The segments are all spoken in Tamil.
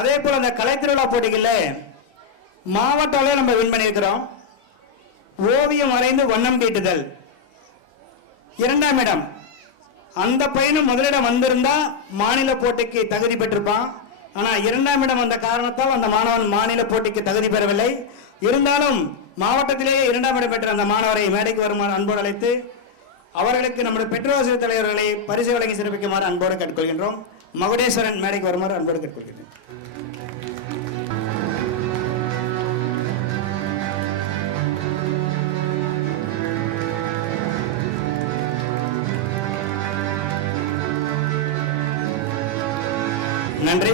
அதே போல அந்த கலைத்திருவிழா போட்டிகளில் மாவட்ட அளவில் நம்ம வின் பண்ணியிருக்கிறோம். ஓவியம் வரைந்து வண்ணம் தீட்டுதல் 2ஆம் இடம். அந்த பையனும் முதலிடம் வந்திருந்தா மாநில போட்டிக்கு தகுதி பெற்றிருப்பான். ஆனால் 2ஆம் இடம் வந்த காரணத்தால் அந்த மாணவன் மாநில போட்டிக்கு தகுதி பெறவில்லை. இருந்தாலும் மாவட்டத்திலேயே 2ஆம் இடம் பெற்ற அந்த மாணவரை மேடைக்கு வருமாறு அன்போடு அழைத்து அவர்களுக்கு நம்முடைய பெற்றோர் தலைவர்களை பரிசு வழங்கி சிறப்பிக்குமாறு அன்போடு கேட்டுக்கொள்கின்றோம். மகுடேஸ்வரன் மேடைக்கு வருமாறு அன்போடு கேட்டுக்கொள்கின்றோம். நன்றி.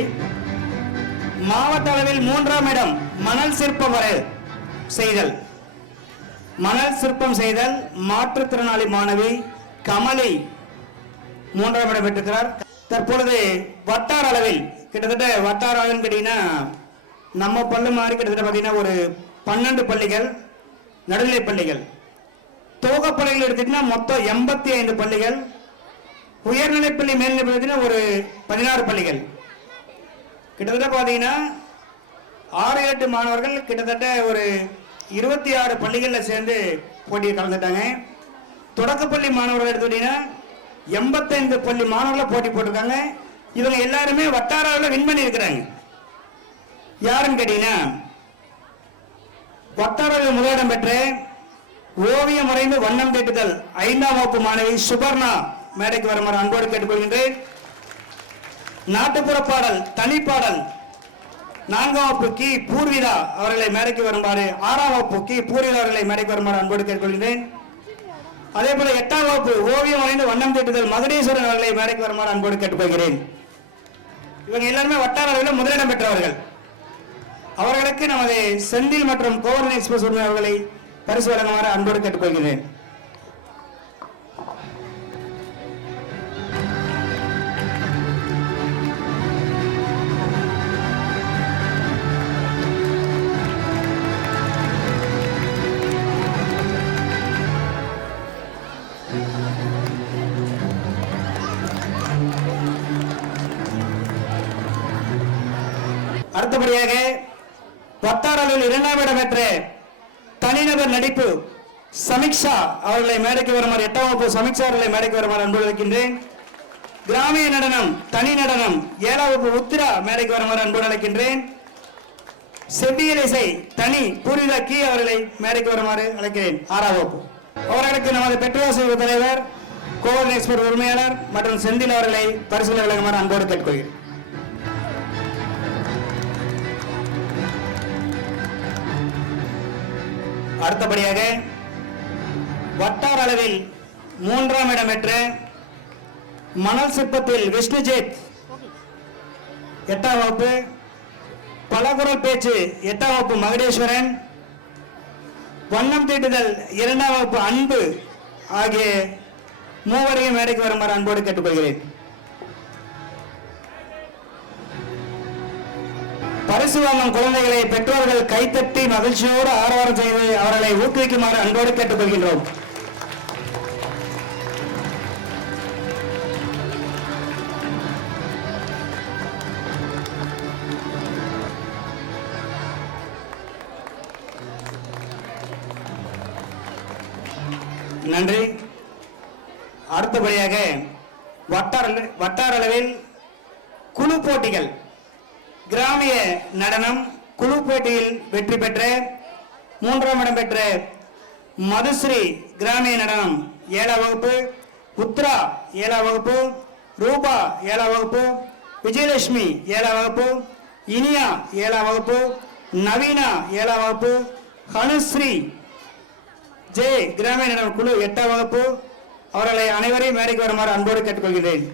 மாவட்ட அளவில் 3ஆம் இடம் மணல் சிற்பம் செய்தல். மணல் சிற்பம் செய்தல் மாற்றுத்திறனாளி மாணவி கமலி 3ஆம் இடம் பெற்றிருக்கிறார். தற்பொழுது வட்டார அளவில் கிட்டத்தட்ட வட்டார அளவில் கேட்டீங்கன்னா நம்ம பள்ளி மாதிரி கிட்டத்தட்ட பார்த்தீங்கன்னா ஒரு 12 பள்ளிகள் நடுநிலை பள்ளிகள், துவக்க பள்ளிகள் எடுத்துட்டீங்கன்னா மொத்தம் 85 பள்ளிகள், உயர்நிலைப்பள்ளி மேல்நிலைப்பள்ளி ஒரு 16 பள்ளிகள். கிட்டத்தட்ட பார்த்தீங்கன்னா 6-8 மாணவர்கள் கிட்டத்தட்ட ஒரு 26 பள்ளிகளில் சேர்ந்து போட்டியை கலந்துட்டாங்க. தொடக்கப்பள்ளி மாணவர்கள் எடுத்துக்கிட்டீங்கன்னா 85 பள்ளி மாணவர்கள் போட்டி போட்டிருக்காங்க. இவங்க எல்லாருமே வட்டார அளவில் வின் பண்ணி இருக்கிறாங்க. யாருன்னு கேட்டீங்கன்னா வட்டார அளவில் முதலிடம் பெற்ற ஓவியம் வரைந்து வண்ணம் தீட்டுதல் 5ஆம் வகுப்பு மாணவி சுபர்ணா மேடைக்கு வருமாறு அன்போடு கேட்டுக்கொள்கின்றேன். நாட்டுப்புற பாடல் தனிப்பாடல் 4ஆம் வகுப்பு கி பூர்விதா அவர்களை மேடைக்கு வருமாறு 6ஆம் வகுப்பு கி பூர்விதா அவர்களை மேடைக்கு வருமாறு அன்போடு கேட்டுக்கொள்கிறேன். அதே போல 8ஆம் வகுப்பு ஓவியம் வரைந்து வண்ணம் தீட்டுதல் மகுடேஸ்வரன் அவர்களை மேடைக்கு வருமாறு அன்போடு கேட்டுக்கொள்கிறேன். இவங்க எல்லாருமே வட்டார அளவில் முதலிடம் பெற்றவர்கள். அவர்களுக்கு நமது செந்தில் மற்றும் கோவர்தன் எக்ஸ்பிரஸ் உரிமை அவர்களை பரிசு வழங்குமாறு அன்போடு கேட்டுக்கொள்கிறேன். அடுத்தபடியாக வட்டார அளவில் 2ஆம் இடம் பெற்ற தனிநபர் நடிப்பு சமீக்ஷா அவர்களை மேடைக்கு வருமாறு 8ஆம் வகுப்பு சமீக்ஷா அவர்களை மேடைக்கு வருமாறு அன்பு அழைக்கின்றேன். கிராமிய நடனம் தனி நடனம் 7ஆம் வகுப்பு உத்திரா மேடைக்கு வருமாறு அன்பு அழைக்கின்றேன். செவ்வியல் இசை தனி பூர்விதா கி அவர்களை மேடைக்கு வருமாறு அழைக்கிறேன். 6ஆம் வகுப்பு அவர்களுக்கு நமது பெற்றோர் தலைவர் கோவர்தன் எக்ஸ்பிரஸ் உரிமையாளர் மற்றும் செந்தில் அவர்களை பரிசு வழங்குமாறு அன்போடு கேட்டுக்கொள்கிறேன். அடுத்தபடியாக வட்டார அளவில் 3ஆம் இடம் பெற்ற மணல் சிற்பத்தில் விஷ்ணுஜித் 8ஆம் வகுப்பு, பலகுரல் பேச்சு 8ஆம் வகுப்பு மகுடேஸ்வரன், வண்ணம் தீட்டுதல் 2ஆம் வகுப்பு அன்பு ஆகிய மூவரையும் மேடைக்கு வருமாறு அன்போடு கேட்டுக்கொள்கிறேன். பரிசு வாங்கும் குழந்தைகளை பெற்றோர்கள் கைத்தட்டி மகிழ்ச்சியோடு ஆரவாரம் செய்து அவர்களை ஊக்குவிக்குமாறு அன்போடு கேட்டுக்கொள்கின்றோம். நன்றி. அடுத்தபடியாக வட்டார அளவில் குழு போட்டிகள் கிராமிய நடனம் குழு போட்டியில் வெற்றி பெற்ற 3ஆம் இடம் பெற்ற மதுஸ்ரீ கிராமிய நடனம் 7ஆம் வகுப்பு, உத்ரா 7ஆம் வகுப்பு, ரூபா 7ஆம் வகுப்பு, விஜயலட்சுமி 7ஆம் வகுப்பு, இனியா 7ஆம் வகுப்பு, நவீனா 7ஆம் வகுப்பு, ஹனுஸ்ரீ ஜே கிராமிய நடனம் குழு 8ஆம் வகுப்பு அவர்களை அனைவரையும் மேடைக்கு வருமாறு அன்போடு கேட்டுக்கொள்கிறேன்.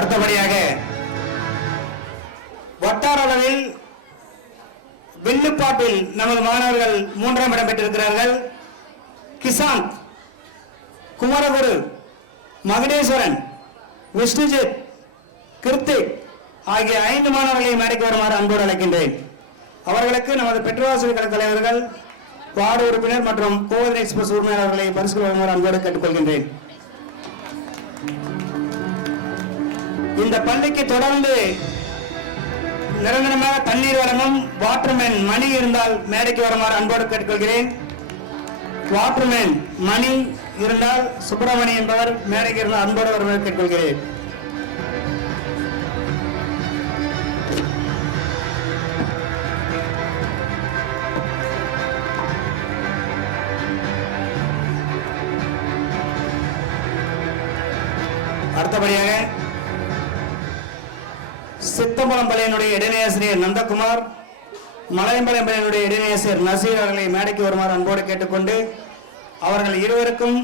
அடுத்தபடியாக வட்டார அளவில் வில்லுப்பாட்டில் நமது மாணவர்கள் 3ஆம் இடம் பெற்றிருக்கிறார்கள். கிசாந்த், குமரகுரு, மகுடேஸ்வரன், விஷ்ணுஜித், கிருத்திக் ஆகிய 5 மாணவர்களை மேடைக்கு வருமாறு அன்போடு அழைக்கின்றேன். அவர்களுக்கு நமது பெற்றோராசிரியர் கழக தலைவர்கள், வார்டு உறுப்பினர் மற்றும் கோவில் எக்ஸ்பிரஸ் உரிமையாளர்களை பரிசு வருமாறு அன்போடு கேட்டுக்கொள்கின்றேன். இந்த பள்ளிக்கு தொடர்ந்து நிரந்தரமாக தண்ணீர் வழங்கும் வாட்டர்மேன் மணி இருந்தால் மேடைக்கு வருமாறு அன்போடு கேட்டுக்கொள்கிறேன். வாட்டர்மேன் மணி இருந்தால் சுப்பிரமணி என்பவர் மேடைக்கு இருந்தால் அன்போடு வருமாறு கேட்டுக்கொள்கிறேன். அடுத்தபடியாக சித்தம்பலம்பளையனுடைய இடைநிலையாசிரியர் நந்தகுமார், மலையம்பலம்பளையனுடைய இடைநிலையாசிரியர் நசீர் அவர்களை மேடைக்கு வருமாறு அன்போடு கேட்டுக்கொண்டு அவர்கள் இருவருக்கும்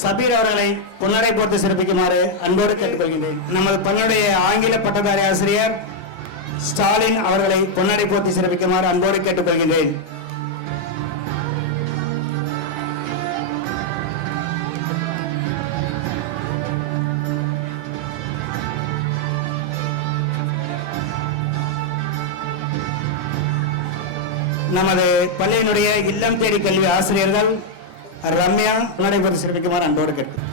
சபீர் அவர்களை பொன்னடை போட்டு சிறப்பிக்குமாறு அன்போடு கேட்டுக்கொள்கின்றேன். நமது பள்ளியுடைய ஆங்கில பட்டதாரி ஆசிரியர் ஸ்டாலின் அவர்களை பொன்னடை போட்டு சிறப்பிக்குமாறு அன்போடு கேட்டுக்கொள்கின்றேன். நமது பள்ளியினுடைய இல்லம் தேடி கல்வி ஆசிரியர்கள் ரம்யா நடைபெற்று சிறப்பிக்குமாறு அன்போடு கேட்கிறேன்.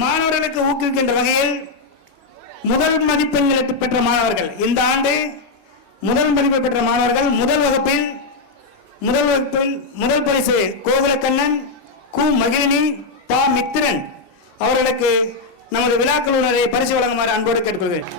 மாணவர்களுக்கு ஊக்குவிக்கின்ற வகையில் முதல் மதிப்பெண்களை பெற்ற மாணவர்கள், இந்த ஆண்டு முதல் மதிப்பை பெற்ற மாணவர்கள் முதல் வகுப்பில் முதல் பரிசு கோகுலக்கண்ணன், கு மகிழினி, பா மித்திரன் அவர்களுக்கு நமது விழாக்குழுவினரை பரிசு வழங்குமாறு அன்போடு கேட்டுக்கொள்கிறேன்.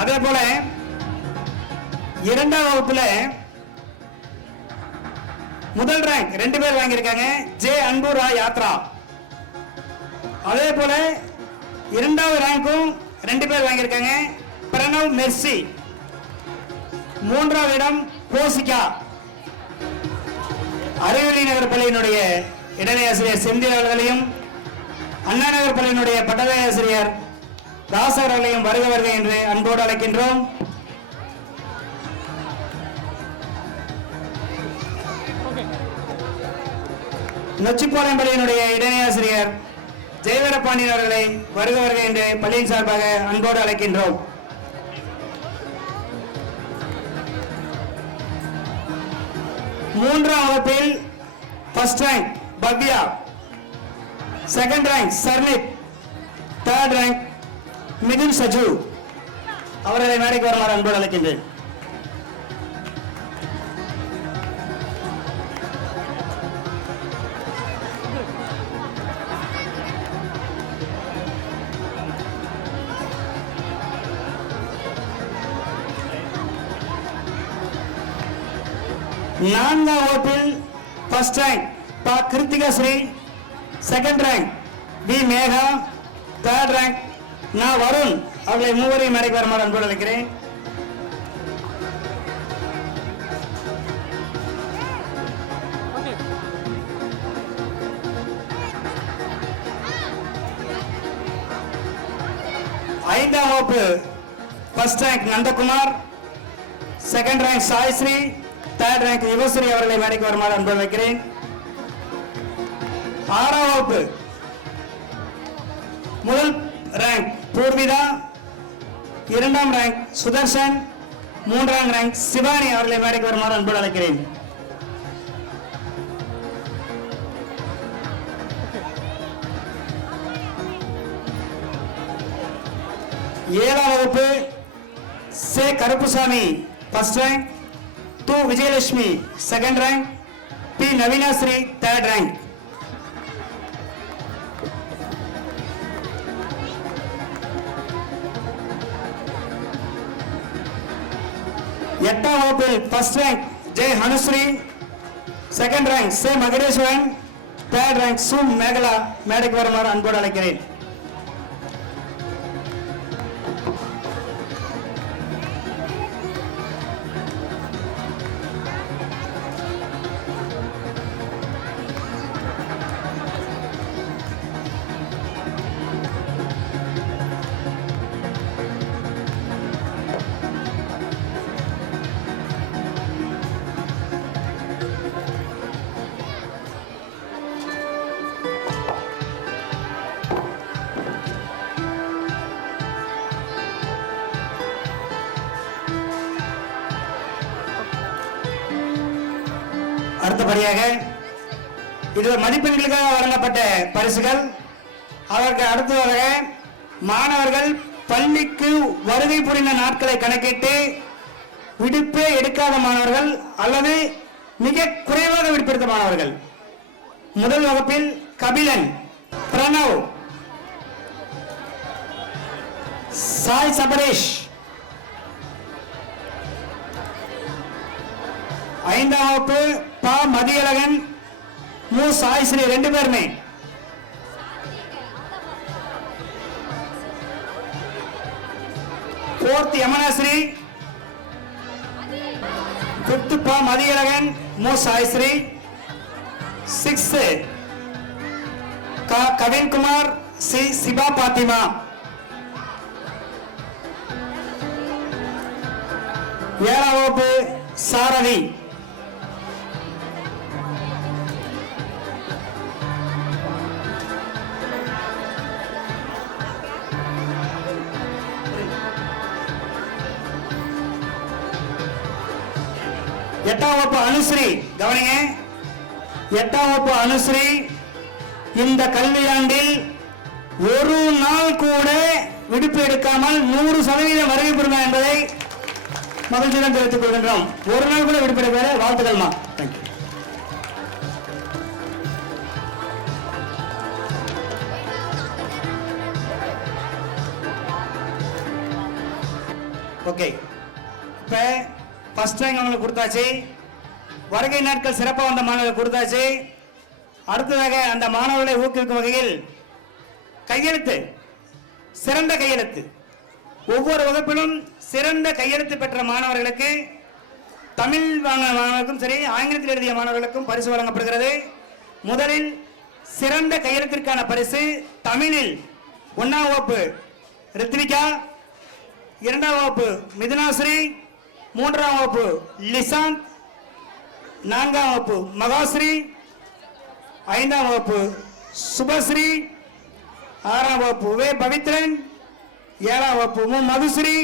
அதே போல 2ஆம் வகுப்புல முதல் ரேங்க் 2 பேர் வாங்கியிருக்காங்க. ஜே அன்புரா யாத்ரா. அதே போல 2வது ரேங்கும் 2 பேர் வாங்கியிருக்காங்க. பிரணவ் மெர்சி. 3ஆவது இடம் கோசிகா. அறிவொளி நகர் பள்ளியினுடைய இடைநிலையாசிரியர் செந்தில் அவர்களையும் அண்ணா நகர் பள்ளியினுடைய பட்டதாரி ஆசிரியர் தாசர் அவர்களையும் வருக வருக என்று அன்போடு அழைக்கின்றோம். நொச்சிப்பாளையம் பள்ளியினுடைய இடைநிலையாசிரியர் ஜெயவீரபாண்டியன் அவர்களை வருக வருக என்று பள்ளியின் சார்பாக அன்போடு அழைக்கின்றோம். மூன்றாம் வகுப்பில் first rank Bhavya, second rank Sarnith, third rank Mithun Saju அவர்களை மேடைக்கு வருமாறு அன்போடு அழைக்கின்றேன். நான்காம் வகுப்பில் ஃபர்ஸ்ட் ரேங்க் பா Krithika Sri, second rank V Megha, third rank நான் வருண் அவர்களை மூவரையும் மேடைக்கு வருமாறு அன்போடு அழைக்கிறேன். ஐந்தாம் வகுப்பு first rank Nandakumar, second rank Saisri, third rank Yuvasri அவர்களை மேடைக்கு வருமாறு அன்பு வைக்கிறேன். ஆறாம் வகுப்பு முதல் ரேங்க் பூர்விதா, இரண்டாம் ரேங்க் சுதர்ஷன், மூன்றாம் ரேங்க் சிவானி அவர்களை மேடைக்கு வருமாறு அன்போடு அழைக்கிறேன். ஏழாம் வகுப்பு சே கருப்புசாமி ஃபர்ஸ்ட் ரேங்க், து Vijayalakshmi second rank, P Naveenasri third rank. எட்டாம் வகுப்பில் first rank J Hanusri, second rank சே மகடேஸ்வரன், தேர்ட் ரேங்க் சு மேகலா மேடைக்கு வருமாறு அன்போடு அழைக்கிறேன். அடுத்தபடியாக இது மதிப்பெண்களுக்காக வழங்கப்பட்ட பரிசுகள். அதற்கு அடுத்ததாக மாணவர்கள் பள்ளிக்கு வருகை புரிந்த நாட்களை கணக்கிட்டு விடுப்பே எடுக்காத மாணவர்கள் அல்லது மிக குறைவாக விடுப்பெடுத்த மாணவர்கள். முதல் வகுப்பில் கபிலன், பிரணவ், சாய் சபரேஷ். ஐந்தாம் வகுப்பு பா மதியழகன், மு சாய்ஸ்ரீ ரெண்டு பேருமே. फोर्थ யமுனாஸ்ரீ, फिफ्थ பா மதியழகன், மு சாய்ஸ்ரீ. Sixth Kavin Kumar, C Siba Fathima. ஏழாம் வகுப்பு சாரதி. எட்டாம் வகுப்பு அனுஸ்ரீ. கவனிங்க, எட்டாம் வகுப்பு அனுஸ்ரீ இந்த கல்வியாண்டில் ஒரு நாள் கூட விடுப்பு எடுக்காமல் 100% வருகை புரிந்தார் என்பதை மகிழ்ச்சியுடன் தெரிவித்துக் கொள்கின்றோம். ஒரு நாள் கூட விடுப்பு எடுக்க வாழ்த்துக்கள்மா. தேங்க்யூ. ஓகே, இப்ப ஃபர்ஸ்ட் ரேங்க் அவங்களுக்கு கொடுத்தாச்சு, வருகை நாட்கள் சிறப்பாக வந்த மாணவர்கள் கொடுத்தாச்சு. அடுத்ததாக அந்த மாணவர்களை ஊக்குவிக்கும் வகையில் கையெழுத்து, சிறந்த கையெழுத்து, ஒவ்வொரு வகுப்பிலும் சிறந்த கையெழுத்து பெற்ற மாணவர்களுக்கு, தமிழ் மாணவர்களுக்கும் சரி ஆங்கிலத்தில் எழுதிய மாணவர்களுக்கும் பரிசு வழங்கப்படுகிறது. முதலில் சிறந்த கையெழுத்திற்கான பரிசு தமிழில் 1ஆம் வகுப்பு ரித்விகா, 2ஆம் வகுப்பு மிதுனாஸ்ரீ, 3ஆம் வகுப்பு லிசாந்த், 4ஆம் வகுப்பு மகாஸ்ரீ, 5ஆம் வகுப்பு சுபஸ்ரீ, 6ஆம் வகுப்பு வே பவித்ரன், 7ஆம் வகுப்பு மு மதுஸ்ரீ,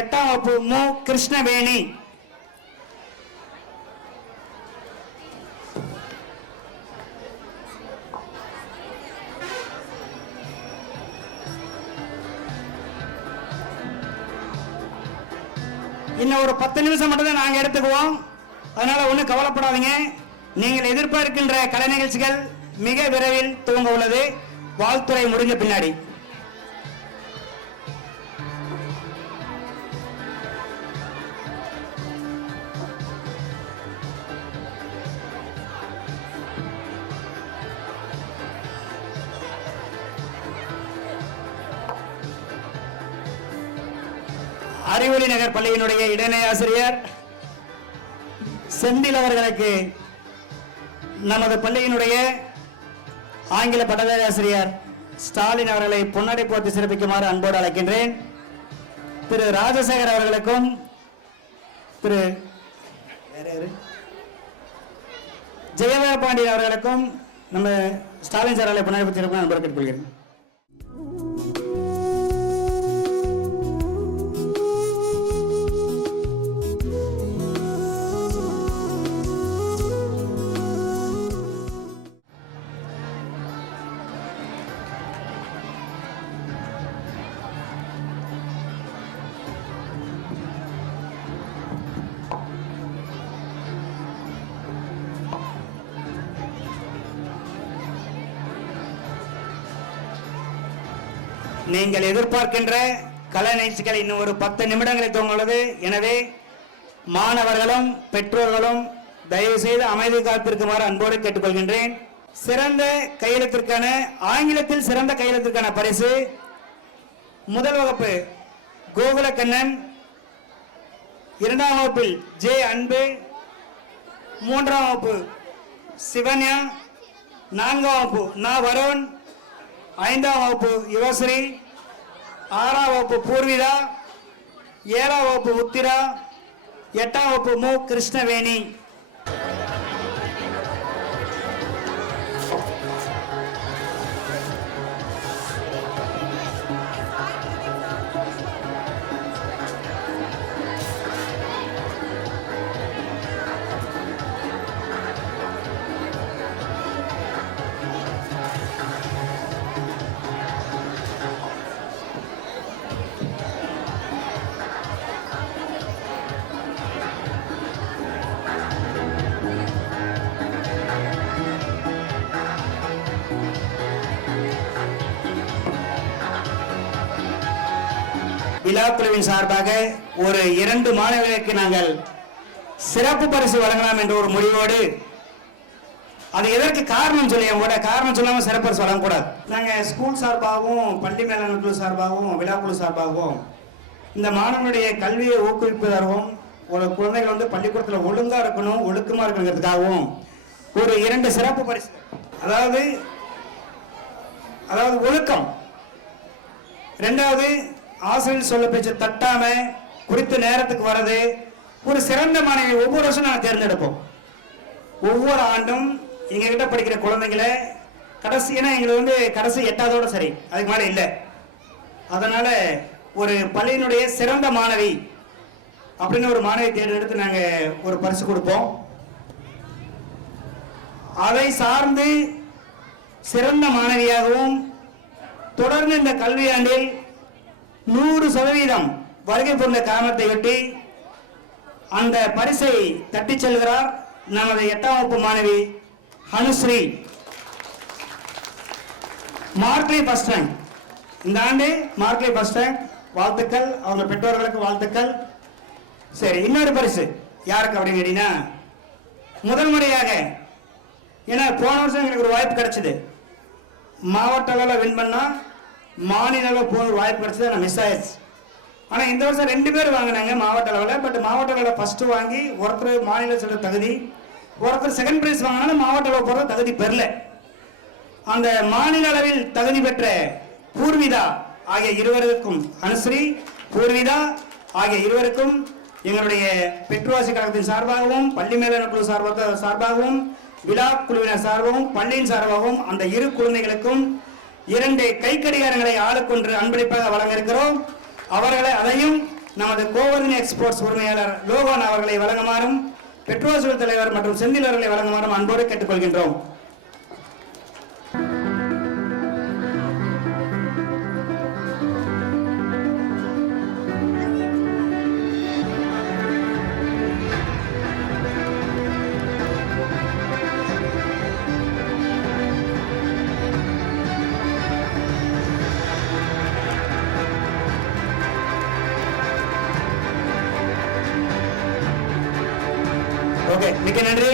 8ஆம் வகுப்பு மு கிருஷ்ணவேணி. இன்னும் ஒரு 10 நிமிஷம் மட்டும் தான் நாங்க எடுத்துக்குவோம். அதனால ஒன்றும் கவலைப்படாதீங்க. நீங்கள் எதிர்பார்க்கின்ற கலை நிகழ்ச்சிகள் மிக விரைவில் துவங்க உள்ளது, வாழ்த்துறை முடிஞ்ச பின்னாடி. அறிவொளி நகர் பள்ளியினுடைய இடைநிலை ஆசிரியர் செந்தில் அவர்களுக்கு நமது பள்ளியினுடைய ஆங்கில பட்டதாரி ஆசிரியர் ஸ்டாலின் அவர்களை பொன்னாடை போர்த்தி சிறப்பிக்குமாறு அன்போடு அழைக்கின்றேன். திரு ராஜசேகர் அவர்களுக்கும் திரு ஜெயவர பாண்டியன் அவர்களுக்கும் நம்ம ஸ்டாலின் சார் அவர்களை பொன்னாடை போர்த்தி சிறப்பிக்க அன்போடு கேட்டுக்கொள்கிறேன். நீங்கள் எதிர்பார்க்கின்ற கலை நிகழ்ச்சிகள் இன்னும் ஒரு 10 நிமிடங்களை துவங்குள்ளது. எனவே மாணவர்களும் பெற்றோர்களும் தயவு செய்து அமைதி காத்திருக்குமாறு அன்போடு கேட்டுக்கொள்கின்றேன். சிறந்த கையெழுத்திற்கான ஆங்கிலத்தில் சிறந்த கையெழுத்திற்கான பரிசு முதல் வகுப்பு கோகுலக்கண்ணன், 2ஆம் வகுப்பில் ஜே அன்பு, 3ஆம் வகுப்பு சிவன்யா, 4ஆம் வகுப்பு நா வருண், 5ஆம் வகுப்பு யுவஸ்ரீ, 6ஆம் வகுப்பு பூர்விதா, 7ஆம் வகுப்பு உத்திரா, 8ஆம் வகுப்பு மு கிருஷ்ணவேணி. விழாக்குழுவின் சார்பாக ஒரு 2 மாணவர்களுக்கு நாங்கள் சிறப்பு பரிசு வழங்கலாம் என்ற ஒரு முடிவோடு, அது எதற்கு காரணம் சொல்லி கூட காரணம் சொல்லாமல் சிறப்பு பரிசு வழங்கக்கூடாது. நாங்கள் ஸ்கூல் சார்பாகவும் பள்ளி மேலாண்மை குழு சார்பாகவும் விழாக்குழு சார்பாகவும் இந்த மாணவனுடைய கல்வியை ஊக்குவிப்பதாகவும் ஒரு குழந்தைகள் வந்து பள்ளிக்கூடத்தில் ஒழுங்கா இருக்கணும், ஒழுக்கமா இருக்கணுங்கிறதுக்காகவும் ஒரு 2 சிறப்பு பரிசு, அதாவது ஒழுக்கம், 2வது ஆசிரியர் சொல்ல பேச்சு தட்டாம குறித்த நேரத்துக்கு வர்றது, ஒரு சிறந்த மாணவி ஒவ்வொரு வருஷம் நாங்கள் தேர்ந்தெடுப்போம். ஒவ்வொரு ஆண்டும் எங்க கிட்ட படிக்கிற குழந்தைங்களை கடைசி, ஏன்னா எங்களுக்கு வந்து கடைசி 8ஆவதோட சரி, அதுக்கு மேலே இல்லை. அதனால ஒரு பள்ளியினுடைய சிறந்த மாணவி அப்படின்னு ஒரு மாணவி தேர்ந்தெடுத்து நாங்கள் ஒரு பரிசு கொடுப்போம். அதை சார்ந்து சிறந்த மாணவியாகவும் தொடர்ந்து இந்த கல்வியாண்டில் 100% வருகை புரிந்த காரணத்தை ஒட்டி அந்த பரிசை தட்டி செல்கிறார் நமது 8ஆம் வகுப்பு மாணவி அனுஸ்ரீ. மார்க்லி ஃபர்ஸ்ட் ரேங்க், இந்த ஆண்டு மார்க்லி ஃபர்ஸ்ட் ரேங்க். வாழ்த்துக்கள், அவங்க பெற்றோர்களுக்கு வாழ்த்துக்கள். சரி, இன்னொரு பரிசு யாருக்கு அப்படின்னு கேட்டீங்கன்னா, முதல் முறையாக, ஏன்னா போன வருஷம் எங்களுக்கு ஒரு வாய்ப்பு கிடைச்சது, மாவட்ட அளவில் வின் பண்ணா மாநில அளவில் போன ஒரு வாய்ப்பு கிடைச்சது, நான் மிஸ் ஆயிடுச்சு. ஆனால் இந்த வருஷம் 2 பேர் வாங்கினாங்க மாவட்ட அளவில். பட் மாவட்ட அளவில் ஃபர்ஸ்ட் வாங்கி ஒருத்தர் மாநில செல்ற தகுதி, ஒருத்தர் செகண்ட் பிரைஸ் வாங்கினாலும் மாவட்ட அளவில் போகிற தகுதி பெறல. அந்த மாநில அளவில் தகுதி பெற்ற பூர்விதா ஆகிய இருவருக்கும், அனுஸ்ரீ பூர்விதா ஆகிய இருவருக்கும் எங்களுடைய பெற்றோராசி கழகத்தின் சார்பாகவும் பள்ளி மேலாண்மை குழு சார்பாகவும் விழா குழுவினர் சார்பாகவும் பள்ளியின் சார்பாகவும் அந்த 2 குழந்தைகளுக்கும் 2 கைக்கடிகாரங்களை ஆளுக்கொன்று அன்பளிப்பாக வழங்க இருக்கிறோம். அவர்களை அதையும் நமது கோவர்தனி எக்ஸ்போர்ட்ஸ் உரிமையாளர் லோகன் அவர்களை வழங்குமாறும் பெற்றோர் தலைவர் மற்றும் செந்தில் அவர்களை வழங்குமாறும் அன்போடு கேட்டுக்கொள்கின்றோம். ஓகே, மிக்க நன்றி.